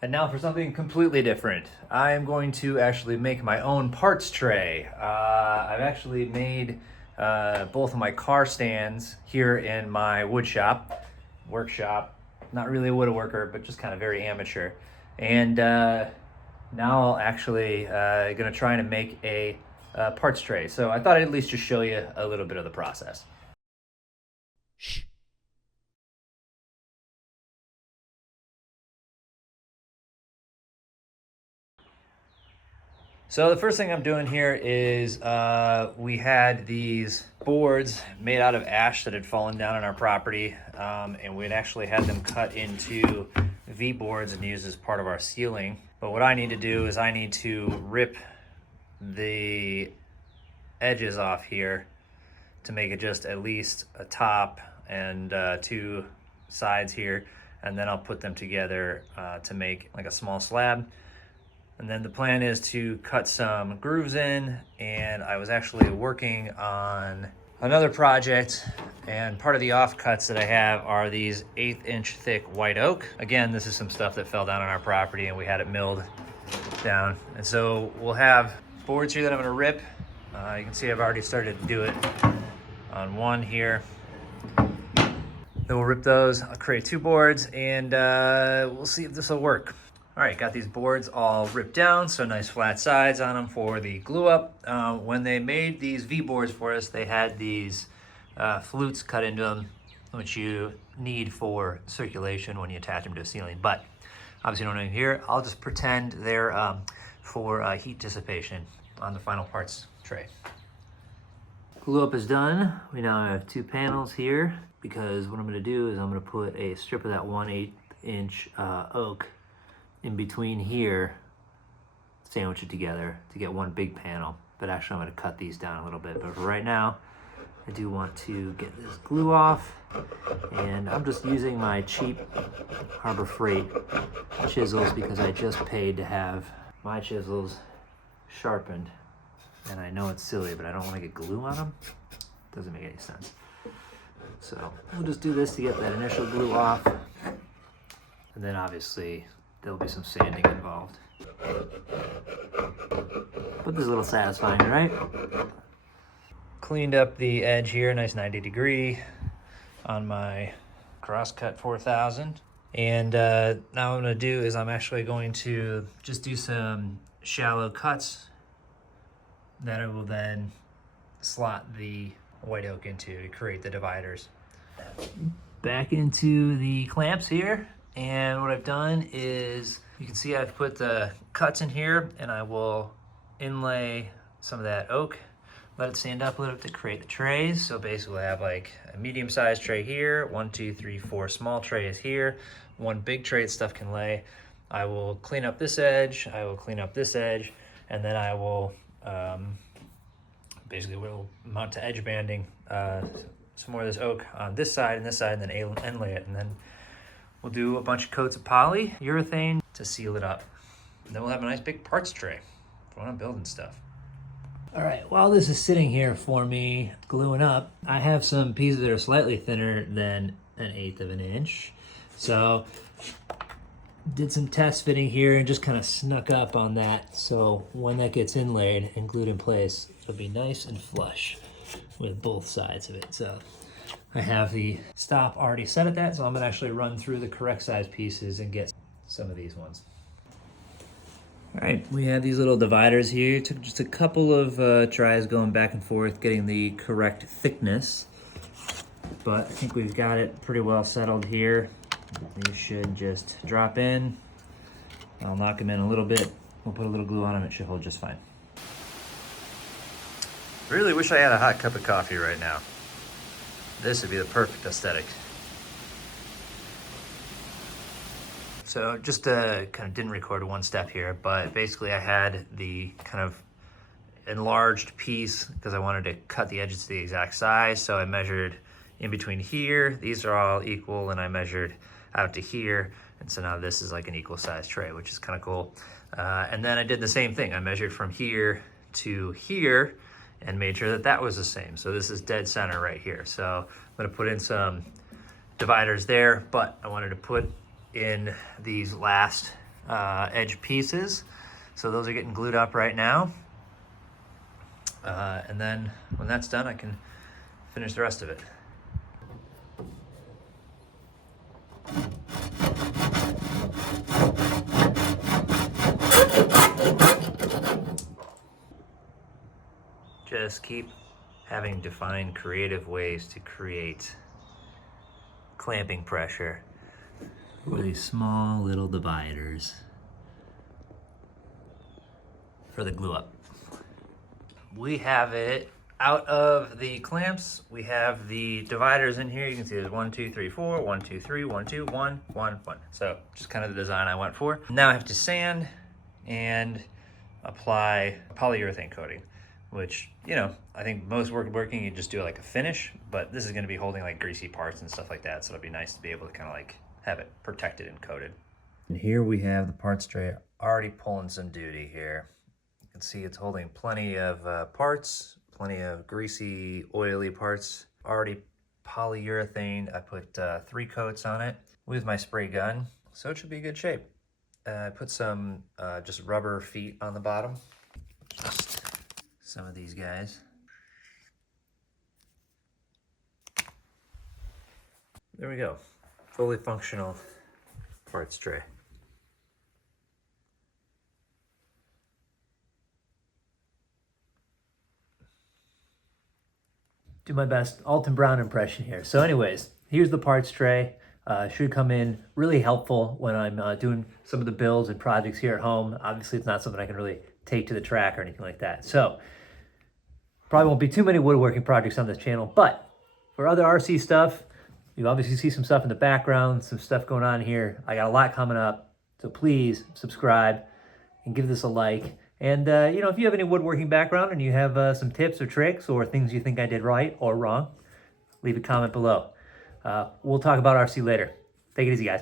And now for something completely different. I am going to actually make my own parts tray. I've actually made both of my car stands here in my workshop. Not really a woodworker, but just kind of very amateur. And now I'll actually gonna try to make a parts tray. So I thought I'd at least just show you a little bit of the process. Shh. So the first thing I'm doing here is we had these boards made out of ash that had fallen down on our property, and we'd actually had them cut into V boards and used as part of our ceiling. But what I need to do is I need to rip the edges off here to make it just at least a top and two sides here, and then I'll put them together to make like a small slab. And then the plan is to cut some grooves in, and I was actually working on another project, and part of the offcuts that I have are these 1/8-inch thick white oak. Again, this is some stuff that fell down on our property and we had it milled down. And so we'll have boards here that I'm gonna rip. You can see I've already started to do it on one here. Then we'll rip those. I'll create two boards, and we'll see if this will work. All right, got these boards all ripped down, so nice flat sides on them for the glue up. When they made these V boards for us, they had these flutes cut into them, which you need for circulation when you attach them to a ceiling. But obviously don't need here. I'll just pretend they're for heat dissipation on the final parts tray. Glue up is done. We now have two panels here, because what I'm gonna do is I'm gonna put a strip of that 1/8-inch oak in between here, sandwich it together to get one big panel. But actually I'm going to cut these down a little bit. But for right now, I do want to get this glue off, and I'm just using my cheap Harbor Freight chisels because I just paid to have my chisels sharpened. And I know it's silly, but I don't want to get glue on them. Doesn't make any sense. So we'll just do this to get that initial glue off, and then obviously there'll be some sanding involved. But this is a little satisfying, right? Cleaned up the edge here, nice 90-degree on my Crosscut 4000. And now what I'm gonna do is I'm actually going to just do some shallow cuts that I will then slot the white oak into to create the dividers. Back into the clamps here. And what I've done is, you can see I've put the cuts in here, and I will inlay some of that oak, let it stand up a little bit to create the trays. So basically I have like a medium-sized tray here, 1, 2, 3, 4 small trays here, one big tray that stuff can lay. I will clean up this edge, I will clean up this edge, and then I will basically we'll mount to edge banding some more of this oak on this side, and then inlay it, and then we'll do a bunch of coats of polyurethane to seal it up. And then we'll have a nice big parts tray for when I'm building stuff. All right, while this is sitting here for me gluing up, I have some pieces that are slightly thinner than 1/8 of an inch. So did some test fitting here and just kind of snuck up on that. So when that gets inlaid and glued in place, it'll be nice and flush with both sides of it. So I have the stop already set at that, so I'm gonna actually run through the correct size pieces and get some of these ones. All right, we have these little dividers here. It took just a couple of tries going back and forth, getting the correct thickness, but I think we've got it pretty well settled here. These should just drop in. I'll knock them in a little bit. We'll put a little glue on them, it should hold just fine. Really wish I had a hot cup of coffee right now. This would be the perfect aesthetic. So just kind of didn't record one step here, but basically I had the kind of enlarged piece because I wanted to cut the edges to the exact size. So I measured in between here, these are all equal, and I measured out to here. And so now this is like an equal size tray, which is kind of cool. And then I did the same thing. I measured from here to here and made sure that that was the same. So this is dead center right here. So I'm gonna put in some dividers there, but I wanted to put in these last edge pieces. So those are getting glued up right now. And then when that's done, I can finish the rest of it. Just keep having to find creative ways to create clamping pressure with these small little dividers for the glue up. We have it out of the clamps. We have the dividers in here. You can see there's 1, 2, 3, 4, 1, 2, 3, 1, 2, 1, 1, 1. So just kind of the design I went for. Now I have to sand and apply polyurethane coating, which, you know, I think most woodworking you just do like a finish, but this is going to be holding like greasy parts and stuff like that. So it'll be nice to be able to kind of like have it protected and coated. And here we have the parts tray already pulling some duty here. You can see it's holding plenty of parts, plenty of greasy, oily parts, already polyurethane. I put 3 coats on it with my spray gun, so it should be good shape. I put some just rubber feet on the bottom, just some of these guys. There we go, fully functional parts tray. Do my best Alton Brown impression here. So anyways, here's the parts tray. Should come in really helpful when I'm doing some of the builds and projects here at home. Obviously, it's not something I can really take to the track or anything like that. So probably won't be too many woodworking projects on this channel, but for other RC stuff, you obviously see some stuff in the background, some stuff going on here. I got a lot coming up, so please subscribe and give this a like. And, you know, if you have any woodworking background and you have some tips or tricks or things you think I did right or wrong, leave a comment below. We'll talk about RC later. Take it easy, guys.